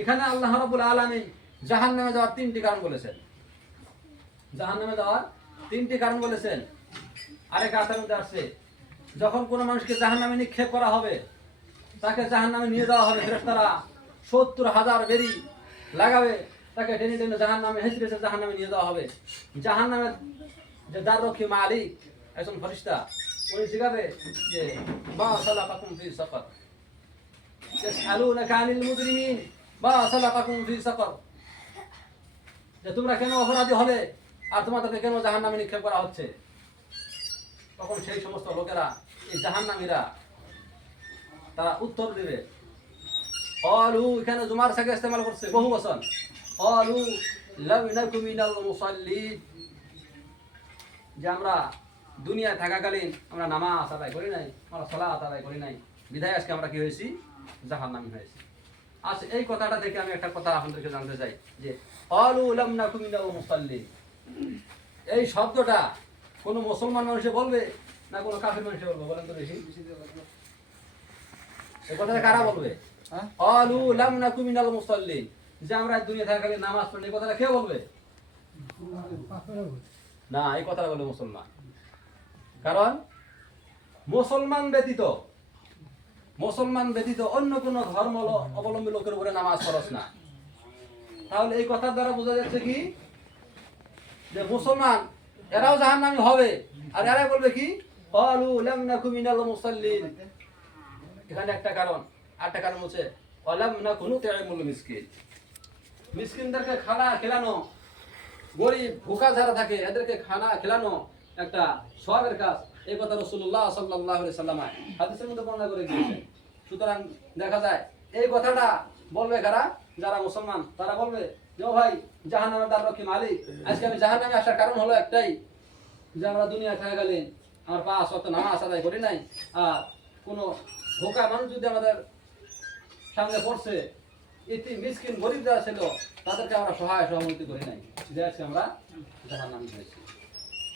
এখানে আল্লাহ রাব্বুল আলামিন জাহান্নামে যাওয়ার তিনটি কারণ বলেছেন। জাহান্নামে যাওয়ার তিনটি কারণ বলেছেন। আরেক আয়াতের মধ্যে আসছে, যখন কোনো মানুষকে জাহান্নামে নিক্ষেপ করা হবে, তাকে জাহান্নামে নিয়ে যাওয়া হবে, ফেরেশতারা ৭০,০০০ বেরি লাগাবে, তাকে টেনে টেনে জাহান্নামে হেঁচড়ে জাহান্নামে নিয়ে যাওয়া হবে। জাহান্নামের যে দ্বাররক্ষী মালিক, একজন ফেরেশতা, উনি জিজ্ঞাসা যে মা সালাকাকুম ফি সাকার, ইয়াসআলুনাকা আনিল মুজরিমিন মা সালাকাকুম ফি সাকার, যে তোমরা কেন অপরাধী হলে আর তোমাদেরকে কেন জাহান্নামে নিক্ষেপ করা হচ্ছে? তখন সেই সমস্ত লোকেরা, এই জাহান্নামীরা, তারা উত্তর দিবে, ক্বালু, এখানে জুমার সাথে ইস্তেমাল করছে বহু বচন, ক্বালু লাম নাকু মিনাল মুসাল্লিন, যে আমরা দুনিয়ায় থাকাকালীন আমরা নামাজ আদায় করি নাই, আমরা সালাত আদায় করি নাই, বিধায় আজকে আমরা কি হয়েছি? জাহান্নামী হয়েছি। আচ্ছা, এই কথাটা দেখে আমি একটা কথা আপনাদেরকে জানতে চাই, যে ক্বালু লাম নাকু মিনাল মুসাল্লিন, এই শব্দটা কোনো মুসলমান মানুষে বলবে না কোনো কাফির মানুষে বলবে? বলেন তো বেশি। এই কথাটা কারা বলবে? ক্বালু লাম নাকু মিনাল মুসাল্লিন, যে আমরা দুনিয়া থাকাকালীন নামাজ পড়ি, এই কথাটা কে বলবে? না, এই কথাটা বলবে মুসলমান। কারণ মুসলমান ব্যতীত অন্য কোনো ধর্ম অবলম্বী লোকের উপরে নামাজ ফরজ না। তাহলে এই কথার দ্বারা বোঝা যাচ্ছে কি, যে মুসলমান এরাও জাহান্নামী হবে, আর এরাই বলবে কি ক্বালু লাম নাকু মিনাল মুসাল্লিন। এখানে একটা কারণ, আরেকটা কারণ হচ্ছে ওয়ালাম নাকু নুতিমুল মিসকিন, মিসকিনদেরকে খানা খেলানো, গরিব ভুকা যারা থাকে এদেরকে খানা খেলানো একটা সওয়াবের কাজ। এই কথা রাসূলুল্লাহ সাল্লাল্লাহু আলাইহি সাল্লাম হাদিসের মধ্যে বর্ণনা করে দিয়েছেন। সুতরাং দেখা যায় এই কথাটা বলবে কারা? যারা মুসলমান, তারা বলবে যে ও ভাই, জাহান্নামের দ্বাররক্ষী মালিক, আজকে আমি জাহান্নামে আসার কারণ হলো একটাই, যে আমরা দুনিয়া থাকাকালীন আমার ৫ ওয়াক্ত নামাজ আদায় করি নাই, আর কোনো ভোকা মানুষ যদি আমাদের সামনে পড়ছে, এটি মিসকিন গরিব যারা ছিল তাদেরকে আমরা সহায় সহমতি করি নাই, যে আজকে আমরা জাহান্নামী হয়েছি।